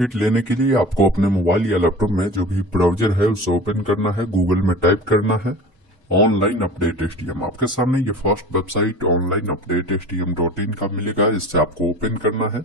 Update लेने के लिए आपको अपने मोबाइल या लैपटॉप में जो भी ब्राउजर है उसे ओपन करना है। गूगल में टाइप करना है ऑनलाइन अपडेट एचटीएम। आपके सामने ये first website online update HTM.in का मिलेगा। इससे आपको ओपन करना है।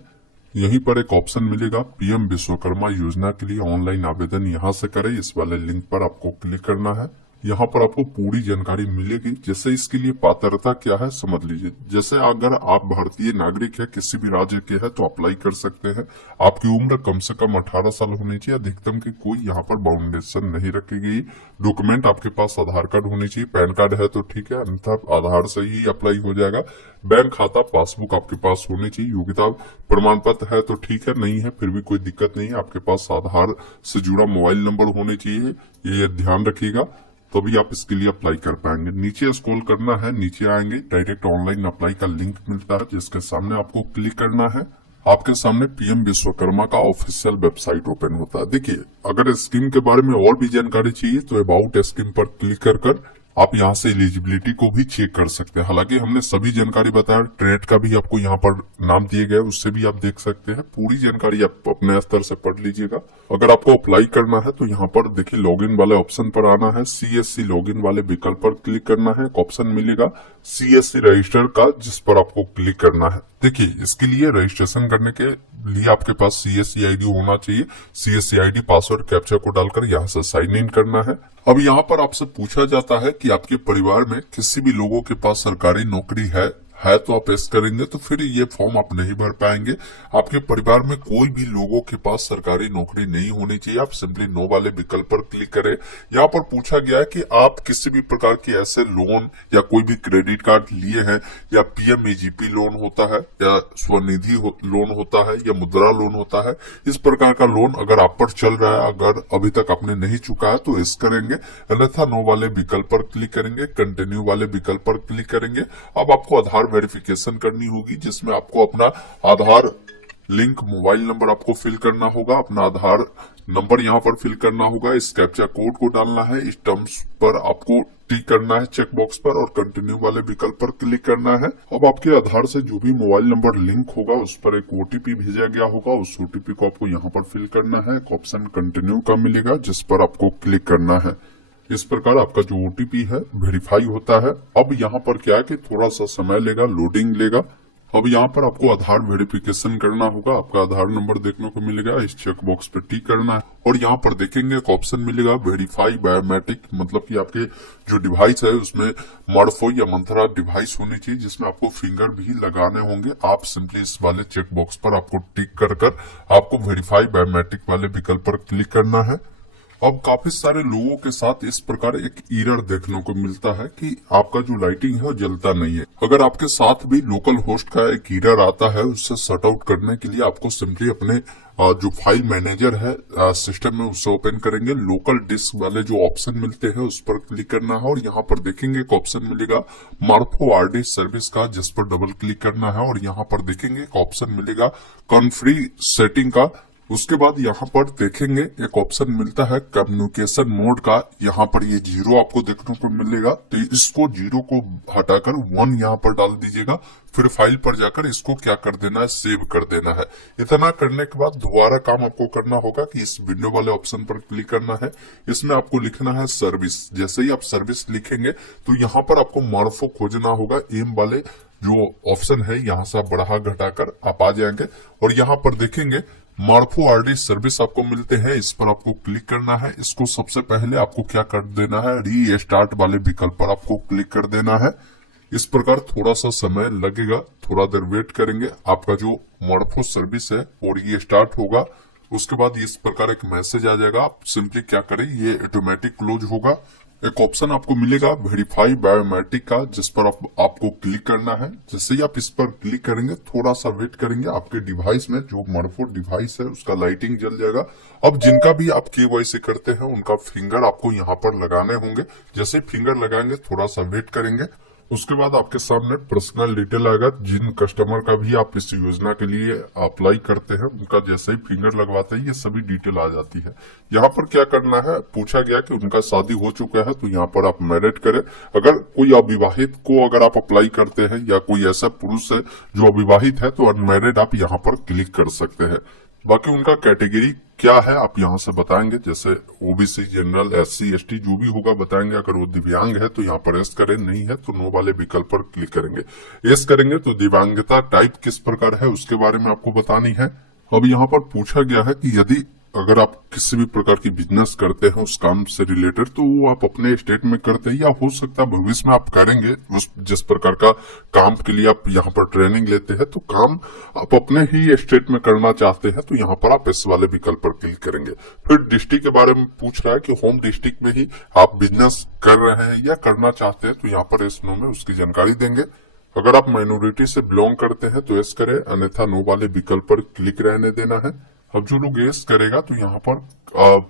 यहीं पर एक ऑप्शन मिलेगा पीएम विश्वकर्मा योजना के लिए ऑनलाइन आवेदन यहाँ से करें। इस वाले लिंक पर आपको क्लिक करना है। यहाँ पर आपको पूरी जानकारी मिलेगी। जैसे इसके लिए पात्रता क्या है समझ लीजिए। जैसे अगर आप भारतीय नागरिक है, किसी भी राज्य के हैं, तो अप्लाई कर सकते हैं। आपकी उम्र कम से कम 18 साल होनी चाहिए। अधिकतम की कोई यहाँ पर बाउंडेशन नहीं रखी गई। डॉक्यूमेंट आपके पास आधार कार्ड होनी चाहिए। पैन कार्ड है तो ठीक है, अन्यथा आधार से ही अप्लाई हो जाएगा। बैंक खाता पासबुक आपके पास होनी चाहिए। योग्यता प्रमाण पत्र है तो ठीक है, नहीं है फिर भी कोई दिक्कत नहीं है। आपके पास आधार से जुड़ा मोबाइल नंबर होने चाहिए, ये ध्यान रखिएगा, तभी आप इसके लिए अप्लाई कर पाएंगे। नीचे स्क्रॉल करना है, नीचे आएंगे डायरेक्ट ऑनलाइन अप्लाई का लिंक मिलता है, जिसके सामने आपको क्लिक करना है। आपके सामने पीएम विश्वकर्मा का ऑफिशियल वेबसाइट ओपन होता है। देखिए, अगर स्कीम के बारे में और भी जानकारी चाहिए तो अबाउट स्कीम पर क्लिक कर आप यहाँ से एलिजिबिलिटी को भी चेक कर सकते हैं। हालांकि हमने सभी जानकारी बताया, ट्रेड का भी आपको यहाँ पर नाम दिए गए, उससे भी आप देख सकते हैं। पूरी जानकारी आप अपने स्तर से पढ़ लीजिएगा। अगर आपको अप्लाई करना है तो यहाँ पर देखिए लॉगिन वाले ऑप्शन पर आना है। CSC लॉगिन वाले विकल्प पर क्लिक करना है। एक ऑप्शन मिलेगा CSC रजिस्टर का, जिस पर आपको क्लिक करना है। देखिए, इसके लिए रजिस्ट्रेशन करने के लिए आपके पास CSC ID होना चाहिए। CSC ID पासवर्ड कैप्चा को डालकर यहाँ से साइन इन करना है। अब यहाँ पर आपसे पूछा जाता है कि आपके परिवार में किसी भी लोगों के पास सरकारी नौकरी है तो आप यस करेंगे, तो फिर ये फॉर्म आप नहीं भर पाएंगे। आपके परिवार में कोई भी लोगों के पास सरकारी नौकरी नहीं होनी चाहिए। आप सिंपली नो वाले विकल्प पर क्लिक करें। यहाँ पर पूछा गया है कि आप किसी भी प्रकार के ऐसे लोन या कोई भी क्रेडिट कार्ड लिए हैं, या PMAGP लोन होता है, या स्वनिधि लोन होता है, या मुद्रा लोन होता है। इस प्रकार का लोन अगर आप पर चल रहा है, अगर अभी तक आपने नहीं चुका है तो यस करेंगे, अन्यथा नो वाले विकल्प पर क्लिक करेंगे, कंटिन्यू वाले विकल्प पर क्लिक करेंगे। अब आपको आधार वेरिफिकेशन करनी होगी, जिसमें आपको अपना आधार लिंक मोबाइल नंबर आपको फिल करना होगा। अपना आधार नंबर यहाँ पर फिल करना होगा। इस कैप्चा कोड को डालना है। इस टर्म्स पर आपको टिक करना है चेक बॉक्स पर, और कंटिन्यू वाले विकल्प पर क्लिक करना है। अब आपके आधार से जो भी मोबाइल नंबर लिंक होगा उस पर एक OTP भेजा गया होगा। उस OTP को आपको यहाँ पर फिल करना है। एक ऑप्शन कंटिन्यू का मिलेगा, जिस पर आपको क्लिक करना है। इस प्रकार आपका जो OTP है वेरीफाई होता है। अब यहाँ पर क्या है कि थोड़ा सा समय लेगा, लोडिंग लेगा। अब यहाँ पर आपको आधार वेरिफिकेशन करना होगा। आपका आधार नंबर देखने को मिलेगा, इस चेक बॉक्स पे टिक करना है। और यहाँ पर देखेंगे एक ऑप्शन मिलेगा वेरीफाई बायोमेट्रिक, मतलब कि आपके जो डिवाइस है उसमें स्मार्टफोन या मंत्रा डिवाइस होनी चाहिए, जिसमें आपको फिंगर भी लगाने होंगे। आप सिंपली इस वाले चेक बॉक्स पर आपको टिक कर आपको वेरीफाई बायोमेट्रिक वाले विकल्प पर क्लिक करना है। अब काफी सारे लोगों के साथ इस प्रकार एक एरर देखने को मिलता है कि आपका जो लाइटिंग है वो जलता नहीं है। अगर आपके साथ भी लोकल होस्ट का एक एरर आता है, उससे सॉर्ट आउट करने के लिए आपको सिंपली अपने जो फाइल मैनेजर है सिस्टम में उससे ओपन करेंगे। लोकल डिस्क वाले जो ऑप्शन मिलते हैं उस पर क्लिक करना है, और यहाँ पर देखेंगे एक ऑप्शन मिलेगा मार्फो RD सर्विस का, जिस पर डबल क्लिक करना है। और यहाँ पर देखेंगे एक ऑप्शन मिलेगा कॉन्फ्री सेटिंग का। उसके बाद यहाँ पर देखेंगे एक ऑप्शन मिलता है कम्युनिकेशन मोड का। यहाँ पर ये 0 आपको देखने को मिलेगा, तो इसको 0 को हटाकर 1 यहाँ पर डाल दीजिएगा। फिर फाइल पर जाकर इसको क्या कर देना है, सेव कर देना है। इतना करने के बाद दोबारा काम आपको करना होगा कि इस विंडो वाले ऑप्शन पर क्लिक करना है। इसमें आपको लिखना है सर्विस। जैसे ही आप सर्विस लिखेंगे तो यहाँ पर आपको मार्फो खोजना होगा। एम वाले जो ऑप्शन है यहाँ से आप बढ़ा घटाकर आप आ जाएंगे, और यहाँ पर देखेंगे मार्फो RD सर्विस आपको मिलते हैं। इस पर आपको क्लिक करना है। इसको सबसे पहले आपको क्या कर देना है, रीस्टार्ट वाले विकल्प पर आपको क्लिक कर देना है। इस प्रकार थोड़ा सा समय लगेगा, थोड़ा देर वेट करेंगे। आपका जो मार्फो सर्विस है और ये स्टार्ट होगा। उसके बाद इस प्रकार एक मैसेज आ जाएगा। आप सिंपली क्या करें, ये ऑटोमेटिक क्लोज होगा। एक ऑप्शन आपको मिलेगा वेरीफाई बायोमेट्रिक का, जिस पर आपको क्लिक करना है। जैसे ही आप इस पर क्लिक करेंगे, थोड़ा सा वेट करेंगे, आपके डिवाइस में जो स्मार्टफोन डिवाइस है उसका लाइटिंग जल जाएगा। अब जिनका भी आप KYC करते हैं उनका फिंगर आपको यहाँ पर लगाने होंगे। जैसे फिंगर लगाएंगे, थोड़ा सा वेट करेंगे, उसके बाद आपके सामने पर्सनल डिटेल आएगा। जिन कस्टमर का भी आप इस योजना के लिए अप्लाई करते हैं उनका जैसे ही फिंगर लगवाते हैं ये सभी डिटेल आ जाती है। यहाँ पर क्या करना है, पूछा गया कि उनका शादी हो चुका है तो यहाँ पर आप मैरिड करें। अगर कोई अविवाहित को अगर आप अप्लाई करते हैं या कोई ऐसा पुरुष है जो अविवाहित है तो अनमैरिड आप यहाँ पर क्लिक कर सकते हैं। बाकी उनका कैटेगरी क्या है आप यहाँ से बताएंगे, जैसे ओबीसी, जनरल, एससी, एसटी जो भी होगा बताएंगे। अगर वो दिव्यांग है तो यहाँ पर यस करें, नहीं है तो नो वाले विकल्प पर क्लिक करेंगे। यस करेंगे तो दिव्यांगता टाइप किस प्रकार है उसके बारे में आपको बतानी है। अब यहाँ पर पूछा गया है कि यदि अगर आप किसी भी प्रकार की बिजनेस करते हैं उस काम से रिलेटेड, तो वो आप अपने स्टेट में करते हैं या हो सकता है भविष्य में आप करेंगे उस जिस प्रकार का काम के लिए आप यहाँ पर ट्रेनिंग लेते हैं, तो काम आप अपने ही स्टेट में करना चाहते हैं तो यहाँ पर आप इस वाले विकल्प पर क्लिक करेंगे। फिर डिस्ट्रिक्ट के बारे में पूछ रहा है कि होम डिस्ट्रिक्ट में ही आप बिजनेस कर रहे हैं या करना चाहते हैं, तो यहाँ पर इस नो में उसकी जानकारी देंगे। अगर आप माइनॉरिटी से बिलोंग करते हैं तो यस करें, अन्यथा नो वाले विकल्प पर क्लिक रहने देना है। अब जो लोग यस करेगा तो यहाँ पर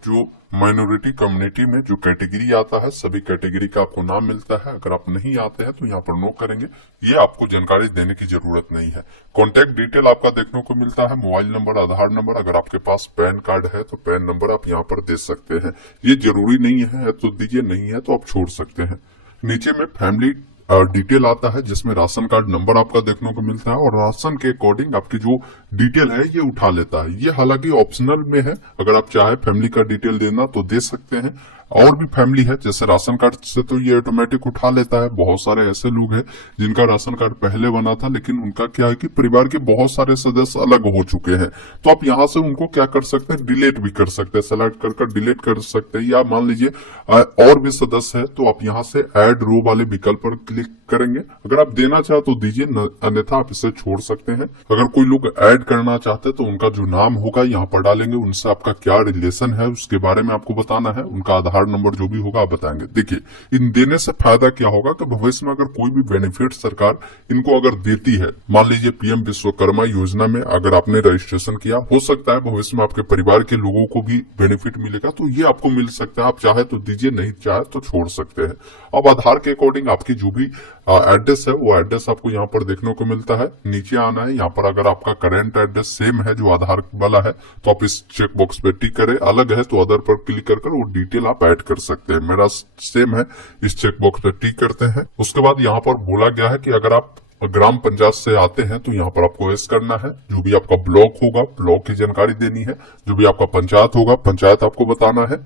जो माइनॉरिटी कम्युनिटी में जो कैटेगरी आता है सभी कैटेगरी का आपको नाम मिलता है। अगर आप नहीं आते हैं तो यहाँ पर नो करेंगे, ये आपको जानकारी देने की जरूरत नहीं है। कॉन्टेक्ट डिटेल आपका देखने को मिलता है, मोबाइल नंबर, आधार नंबर, अगर आपके पास पैन कार्ड है तो पैन नंबर आप यहाँ पर दे सकते हैं। ये जरूरी नहीं है तो दीजिए, नहीं है तो आप छोड़ सकते हैं। नीचे में फैमिली डिटेल आता है जिसमें राशन कार्ड नंबर आपका देखने को मिलता है और राशन के अकॉर्डिंग आपकी जो डिटेल है ये उठा लेता है। ये हालांकि ऑप्शनल में है, अगर आप चाहे फैमिली का डिटेल देना तो दे सकते हैं। और भी फैमिली है जैसे राशन कार्ड से तो ये ऑटोमेटिक उठा लेता है। बहुत सारे ऐसे लोग हैं जिनका राशन कार्ड पहले बना था लेकिन उनका क्या है कि परिवार के बहुत सारे सदस्य अलग हो चुके हैं, तो आप यहाँ से उनको क्या कर सकते हैं, डिलीट भी कर सकते हैं, सेलेक्ट कर डिलीट कर सकते हैं। या मान लीजिए और भी सदस्य है तो आप यहाँ से ऐड रो वाले विकल्प पर क्लिक करेंगे। अगर आप देना चाहे तो दीजिए, अन्यथा आप इसे छोड़ सकते हैं। अगर कोई लोग ऐड करना चाहते हैं तो उनका जो नाम होगा यहाँ पर डालेंगे, उनसे आपका क्या रिलेशन है उसके बारे में आपको बताना है, उनका आधार नंबर जो भी होगा आप बताएंगे। देखिए, इन देने से फायदा क्या होगा कि भविष्य में अगर कोई भी बेनिफिट सरकार इनको अगर देती है, मान लीजिए पीएम विश्वकर्मा योजना में अगर आपने रजिस्ट्रेशन किया, हो सकता है भविष्य में आपके परिवार के लोगों को भी बेनिफिट मिलेगा, तो ये आपको मिल सकता है। आप चाहे तो दीजिए, नहीं चाहे तो छोड़ सकते हैं। अब आधार के अकॉर्डिंग आपकी जो भी एड्रेस है वो एड्रेस आपको यहाँ पर देखने को मिलता है। नीचे आना है, यहाँ पर अगर आपका करेंट एड्रेस सेम है जो आधार वाला है तो आप इस चेक बॉक्स पे टिक करें, अलग है तो अदर पर क्लिक कर वो डिटेल आप ऐड कर सकते हैं। मेरा सेम है, इस चेक बॉक्स पे टिक करते हैं। उसके बाद यहाँ पर बोला गया है कि अगर आप ग्राम पंचायत से आते हैं तो यहाँ पर आपको यस करना है। जो भी आपका ब्लॉक होगा ब्लॉक की जानकारी देनी है, जो भी आपका पंचायत होगा पंचायत आपको बताना है।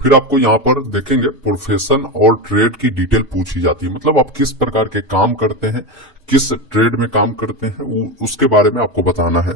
फिर आपको यहाँ पर देखेंगे प्रोफेशन और ट्रेड की डिटेल पूछी जाती है, मतलब आप किस प्रकार के काम करते हैं, किस ट्रेड में काम करते हैं उसके बारे में आपको बताना है।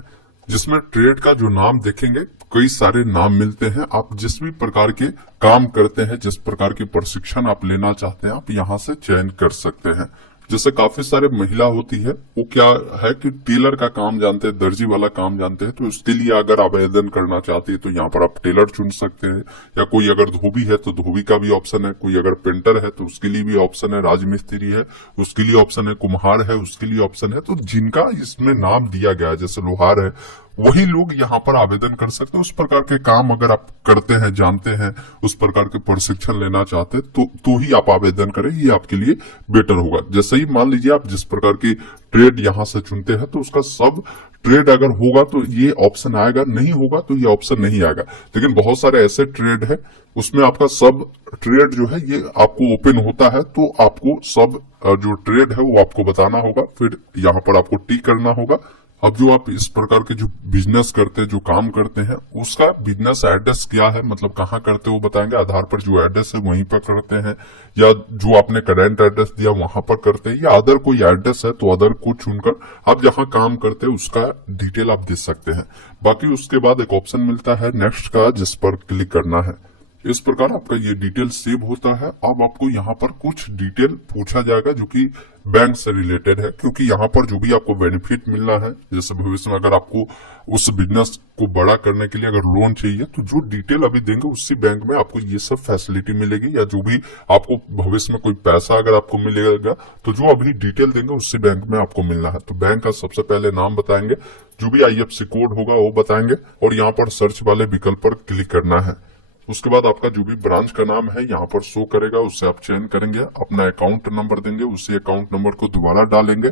जिसमें ट्रेड का जो नाम देखेंगे कई सारे नाम मिलते हैं। आप जिस भी प्रकार के काम करते हैं, जिस प्रकार की प्रशिक्षण आप लेना चाहते हैं, आप यहाँ से चयन कर सकते हैं। जैसे काफी सारे महिला होती है वो क्या है कि टेलर का काम जानते हैं, दर्जी वाला काम जानते हैं, तो उसके लिए अगर आवेदन करना चाहते हैं तो यहाँ पर आप टेलर चुन सकते हैं। या कोई अगर धोबी है तो धोबी का भी ऑप्शन है, कोई अगर पेंटर है तो उसके लिए भी ऑप्शन है, राजमिस्त्री है उसके लिए ऑप्शन है, कुम्हार है उसके लिए ऑप्शन है। तो जिनका इसमें नाम दिया गया है, जैसे लोहार है, वही लोग यहाँ पर आवेदन कर सकते हैं। उस प्रकार के काम अगर आप करते हैं, जानते हैं, उस प्रकार के प्रशिक्षण लेना चाहते हैं तो ही आप आवेदन करें, ये आपके लिए बेटर होगा। जैसे ही मान लीजिए आप जिस प्रकार की ट्रेड यहाँ से चुनते हैं तो उसका सब ट्रेड अगर होगा तो ये ऑप्शन आएगा, नहीं होगा तो ये ऑप्शन नहीं आएगा। लेकिन बहुत सारे ऐसे ट्रेड है उसमें आपका सब ट्रेड जो है ये आपको ओपन होता है, तो आपको सब जो ट्रेड है वो आपको बताना होगा। फिर यहाँ पर आपको टिक करना होगा। अब जो आप इस प्रकार के जो बिजनेस करते हैं, जो काम करते हैं, उसका बिजनेस एड्रेस क्या है, मतलब कहाँ करते हैं वो बताएंगे। आधार पर जो एड्रेस है वहीं पर करते हैं, या जो आपने करेंट एड्रेस दिया वहां पर करते हैं, या अदर कोई एड्रेस है तो अदर को चुनकर आप जहां काम करते हैं उसका डिटेल आप दे सकते हैं। बाकी उसके बाद एक ऑप्शन मिलता है नेक्स्ट का, जिस पर क्लिक करना है। इस प्रकार आपका ये डिटेल सेव होता है। अब आपको यहाँ पर कुछ डिटेल पूछा जाएगा जो कि बैंक से रिलेटेड है, क्योंकि यहाँ पर जो भी आपको बेनिफिट मिलना है, जैसे भविष्य में अगर आपको उस बिजनेस को बड़ा करने के लिए अगर लोन चाहिए तो जो डिटेल अभी देंगे उसी बैंक में आपको ये सब फैसिलिटी मिलेगी। या जो भी आपको भविष्य में कोई पैसा अगर आपको मिलेगा तो जो अभी डिटेल देंगे उसी बैंक में आपको मिलना है। तो बैंक का सबसे पहले नाम बताएंगे, जो भी IFSC कोड होगा वो बताएंगे, और यहाँ पर सर्च वाले विकल्प पर क्लिक करना है। उसके बाद आपका जो भी ब्रांच का नाम है यहाँ पर शो करेगा, उससे आप चयन करेंगे, अपना अकाउंट नंबर देंगे, उसी अकाउंट नंबर को दोबारा डालेंगे।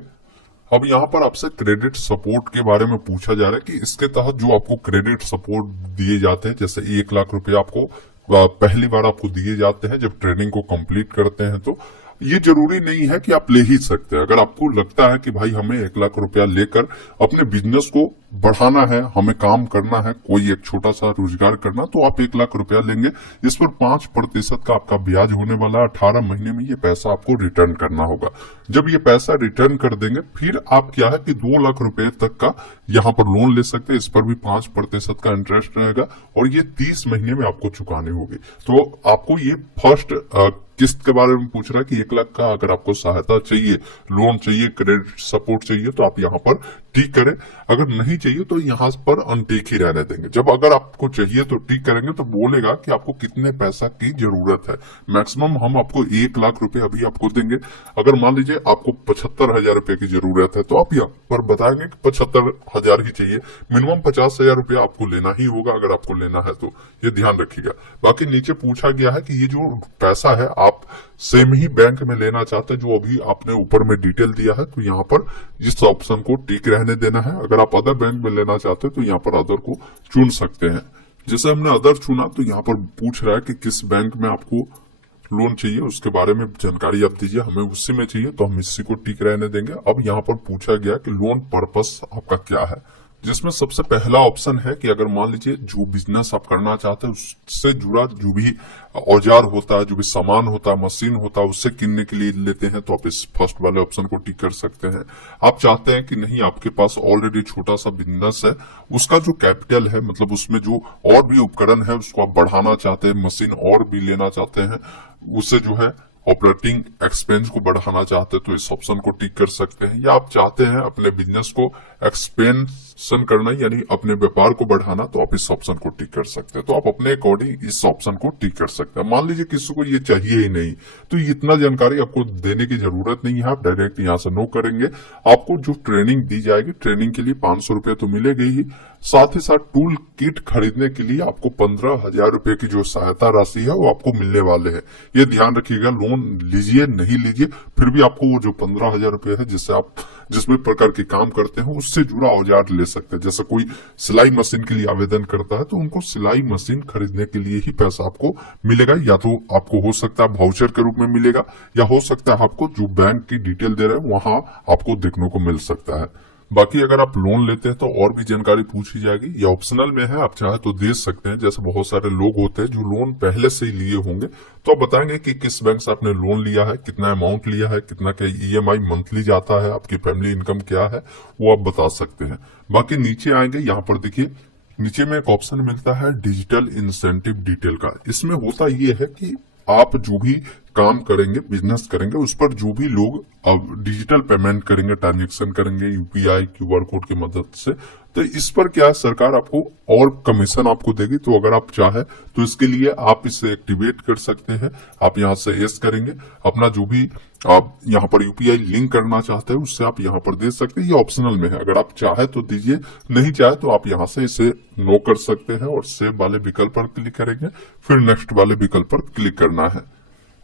अब यहाँ पर आपसे क्रेडिट सपोर्ट के बारे में पूछा जा रहा है कि इसके तहत जो आपको क्रेडिट सपोर्ट दिए जाते हैं, जैसे 1 लाख रुपए आपको पहली बार आपको दिए जाते हैं जब ट्रेनिंग को कंप्लीट करते हैं, तो ये जरूरी नहीं है कि आप ले ही सकते हैं। अगर आपको लगता है कि भाई हमें 1 लाख रुपया लेकर अपने बिजनेस को बढ़ाना है, हमें काम करना है, कोई एक छोटा सा रोजगार करना, तो आप 1 लाख रुपया लेंगे। इस पर 5% का आपका ब्याज होने वाला है। 18 महीने में ये पैसा आपको रिटर्न करना होगा। जब ये पैसा रिटर्न कर देंगे, फिर आप क्या है कि 2 लाख रुपए तक का यहाँ पर लोन ले सकते हैं। इस पर भी 5% का इंटरेस्ट रहेगा और ये 30 महीने में आपको चुकाने होगी। तो आपको ये फर्स्ट किस्त के बारे में पूछ रहा है कि 1 लाख का अगर आपको सहायता चाहिए, लोन चाहिए, क्रेडिट सपोर्ट चाहिए, तो आप यहाँ पर टिक करें। अगर नहीं चाहिए तो यहाँ पर अनटिक ही रहने देंगे। जब अगर आपको चाहिए तो टिक करेंगे तो बोलेगा कि आपको कितने पैसा की जरूरत है। मैक्सिमम हम आपको 1 लाख रुपए अभी आपको देंगे। अगर मान लीजिए आपको 75,000 रुपए की जरूरत है तो आप यहाँ पर बताएंगे कि 75,000 ही चाहिए। मिनिमम 50,000 रुपया आपको लेना ही होगा अगर आपको लेना है तो, ये ध्यान रखिएगा। बाकी नीचे पूछा गया है कि ये जो पैसा है आप सेम ही बैंक में लेना चाहते हैं जो अभी आपने ऊपर में डिटेल दिया है, तो यहाँ पर इस ऑप्शन को टिक रहने देना है। अगर आप अदर बैंक में लेना चाहते हैं तो यहाँ पर अदर को चुन सकते हैं। जैसे हमने अदर चुना तो यहाँ पर पूछ रहा है कि किस बैंक में आपको लोन चाहिए, उसके बारे में जानकारी आप दीजिए। हमें उसी में चाहिए तो हम इसी को टिक रहने देंगे। अब यहाँ पर पूछा गया कि लोन पर्पस आपका क्या है, जिसमें सबसे पहला ऑप्शन है कि अगर मान लीजिए जो बिजनेस आप करना चाहते हैं उससे जुड़ा जो भी औजार होता है, जो भी सामान होता है, मशीन होता है, उससे किनने के लिए लेते हैं तो आप इस फर्स्ट वाले ऑप्शन को टिक कर सकते हैं। आप चाहते हैं कि नहीं, आपके पास ऑलरेडी छोटा सा बिजनेस है, उसका जो कैपिटल है, मतलब उसमें जो और भी उपकरण है उसको आप बढ़ाना चाहते हैं, मशीन और भी लेना चाहते हैं, उससे जो है ऑपरेटिंग एक्सपेंस को बढ़ाना चाहते हैं तो इस ऑप्शन को टिक कर सकते हैं। या आप चाहते हैं अपने बिजनेस को एक्सपेंशन करना, यानी अपने व्यापार को बढ़ाना, तो आप इस ऑप्शन को टिक कर सकते हैं। तो आप अपने अकॉर्डिंग इस ऑप्शन को टिक कर सकते हैं। मान लीजिए किसी को ये चाहिए ही नहीं तो इतना जानकारी आपको देने की जरूरत नहीं है, आप डायरेक्ट यहाँ से नो करेंगे। आपको जो ट्रेनिंग दी जाएगी, ट्रेनिंग के लिए 500 रुपये तो मिलेगा ही, साथ ही साथ टूल किट खरीदने के लिए आपको 15,000 रुपए की जो सहायता राशि है वो आपको मिलने वाले हैं। ये ध्यान रखिएगा, लोन लीजिए नहीं लीजिए फिर भी आपको वो जो 15,000 रुपए है जिससे आप जिसमें प्रकार के काम करते हैं उससे जुड़ा औजार ले सकते हैं। जैसे कोई सिलाई मशीन के लिए आवेदन करता है तो उनको सिलाई मशीन खरीदने के लिए ही पैसा आपको मिलेगा। या तो आपको हो सकता है वाउचर के रूप में मिलेगा, या हो सकता है आपको जो बैंक की डिटेल दे रहे हैं वहां आपको देखने को मिल सकता है। बाकी अगर आप लोन लेते हैं तो और भी जानकारी पूछी जाएगी। ये ऑप्शनल में है, आप चाहे तो दे सकते हैं। जैसे बहुत सारे लोग होते हैं जो लोन पहले से ही लिए होंगे, तो आप बताएंगे कि किस बैंक से आपने लोन लिया है, कितना अमाउंट लिया है, कितना का ईएमआई मंथली जाता है, आपकी फैमिली इनकम क्या है, वो आप बता सकते हैं। बाकी नीचे आएंगे, यहाँ पर देखिए नीचे में एक ऑप्शन मिलता है डिजिटल इंसेंटिव डिटेल का। इसमें होता ये है कि आप जो भी काम करेंगे, बिजनेस करेंगे, उस पर जो भी लोग अब डिजिटल पेमेंट करेंगे, ट्रांजेक्शन करेंगे यूपीआई क्यूआर कोड की मदद से, तो इस पर क्या है, सरकार आपको और कमीशन आपको देगी। तो अगर आप चाहे तो इसके लिए आप इसे एक्टिवेट कर सकते हैं। आप यहां से यस करेंगे, अपना जो भी आप यहाँ पर यूपीआई लिंक करना चाहते हैं उससे आप यहाँ पर दे सकते हैं। ये ऑप्शनल में है, अगर आप चाहे तो दीजिए, नहीं चाहे तो आप यहाँ से इसे नो कर सकते हैं और सेव वाले विकल्प पर क्लिक करेंगे, फिर नेक्स्ट वाले विकल्प पर क्लिक करना है।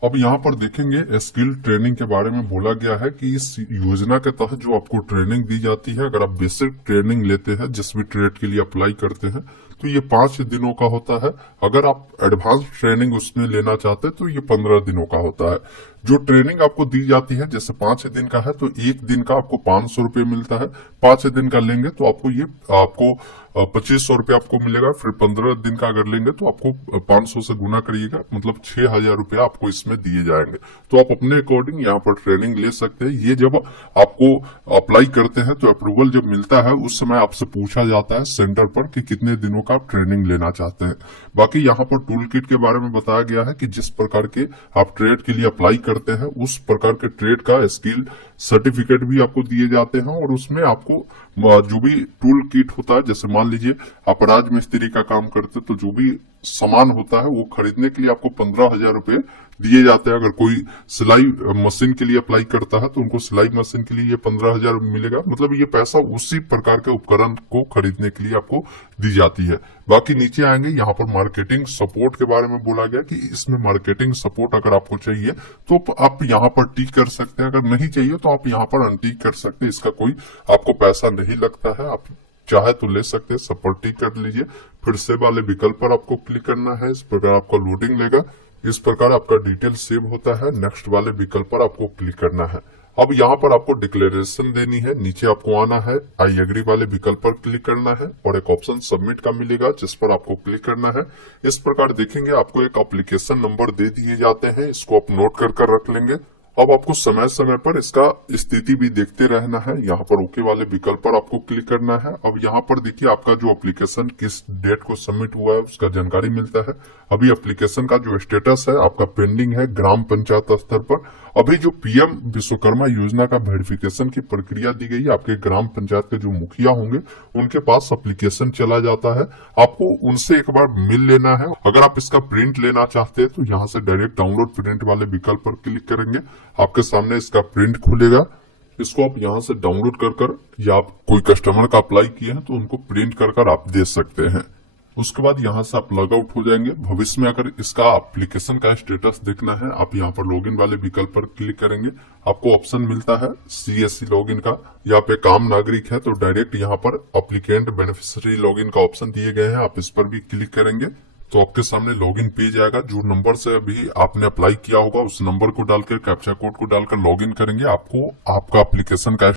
अब यहाँ पर देखेंगे स्किल ट्रेनिंग के बारे में बोला गया है कि इस योजना के तहत जो आपको ट्रेनिंग दी जाती है, अगर आप बेसिक ट्रेनिंग लेते हैं जिस भी ट्रेड के लिए अप्लाई करते हैं तो ये 5 दिनों का होता है। अगर आप एडवांस ट्रेनिंग उसमें लेना चाहते हैं तो ये 15 दिनों का होता है। जो ट्रेनिंग आपको दी जाती है, जैसे 5 दिन का है तो 1 दिन का आपको 500 रुपये मिलता है। 5 दिन का लेंगे तो आपको 2500 रुपये आपको मिलेगा। फिर 15 दिन का अगर लेंगे तो आपको 500 से गुना करिएगा, मतलब 6,000 रुपया आपको इसमें दिए जाएंगे। तो आप अपने अकॉर्डिंग यहाँ पर ट्रेनिंग ले सकते हैं। ये जब आपको अप्लाई करते हैं तो अप्रूवल जब मिलता है उस समय आपसे पूछा जाता है सेंटर पर कि कितने दिनों का आप ट्रेनिंग लेना चाहते हैं। बाकी यहाँ पर टूल किट के बारे में बताया गया है कि जिस प्रकार के आप ट्रेड के लिए अप्लाई करते हैं उस प्रकार के ट्रेड का स्किल सर्टिफिकेट भी आपको दिए जाते हैं। और उसमें आपको जो भी टूल किट होता है, जैसे मान लीजिए आप राज मिस्त्री का काम करते तो जो भी सामान होता है वो खरीदने के लिए आपको 15,000 रुपये दिए जाते हैं। अगर कोई सिलाई मशीन के लिए अप्लाई करता है तो उनको सिलाई मशीन के लिए ये 15,000 मिलेगा। मतलब ये पैसा उसी प्रकार के उपकरण को खरीदने के लिए आपको दी जाती है। बाकी नीचे आएंगे, यहाँ पर मार्केटिंग सपोर्ट के बारे में बोला गया कि इसमें मार्केटिंग सपोर्ट अगर आपको चाहिए तो आप यहाँ पर टिक कर सकते हैं, अगर नहीं चाहिए तो आप यहाँ पर अनटिक कर सकते हैं। इसका कोई आपको पैसा नहीं लगता है, आप चाहे तो ले सकते हैं, सब पर टिक कर लीजिए। फिर से वाले विकल्प पर आपको क्लिक करना है। इस प्रकार आपका लोडिंग लेगा, इस प्रकार आपका डिटेल सेव होता है। नेक्स्ट वाले विकल्प पर आपको क्लिक करना है। अब यहाँ पर आपको डिक्लेरेशन देनी है। नीचे आपको आना है, आई एग्री वाले विकल्प पर क्लिक करना है और एक ऑप्शन सबमिट का मिलेगा जिस पर आपको क्लिक करना है। इस प्रकार देखेंगे आपको एक एप्लीकेशन नंबर दे दिए जाते हैं, इसको आप नोट कर रख लेंगे। अब आपको समय समय पर इसका स्थिति भी देखते रहना है। यहाँ पर ओके वाले विकल्प पर आपको क्लिक करना है। अब यहाँ पर देखिए आपका जो एप्लीकेशन किस डेट को सबमिट हुआ है उसका जानकारी मिलता है। अभी एप्लीकेशन का जो स्टेटस है आपका पेंडिंग है ग्राम पंचायत स्तर पर। अभी जो पीएम विश्वकर्मा योजना का वेरिफिकेशन की प्रक्रिया दी गई, आपके ग्राम पंचायत के जो मुखिया होंगे उनके पास एप्लीकेशन चला जाता है। आपको उनसे एक बार मिल लेना है। अगर आप इसका प्रिंट लेना चाहते हैं तो यहाँ से डायरेक्ट डाउनलोड प्रिंट वाले विकल्प पर क्लिक करेंगे, आपके सामने इसका प्रिंट खुलेगा। इसको आप यहाँ से डाउनलोड कर या आप कोई कस्टमर का अप्लाई किए हैं तो उनको प्रिंट कर आप दे सकते हैं। उसके बाद यहाँ से आप लॉग आउट हो जाएंगे। भविष्य में अगर इसका एप्लीकेशन का स्टेटस देखना है, आप यहाँ पर लॉगिन वाले विकल्प पर क्लिक करेंगे, आपको ऑप्शन मिलता है सीएससी लॉगिन का। यहाँ पे काम नागरिक है तो डायरेक्ट यहाँ पर एप्लीकेंट बेनिफिशियरी लॉगिन का ऑप्शन दिए गए हैं, आप इस पर भी क्लिक करेंगे तो आपके सामने लॉगिन पेज आएगा। जो नंबर से अभी आपने अप्लाई किया होगा उस नंबर को डालकर कैप्चा कोड को डालकर लॉगिन करेंगे, आपको आपका एप्लीकेशन का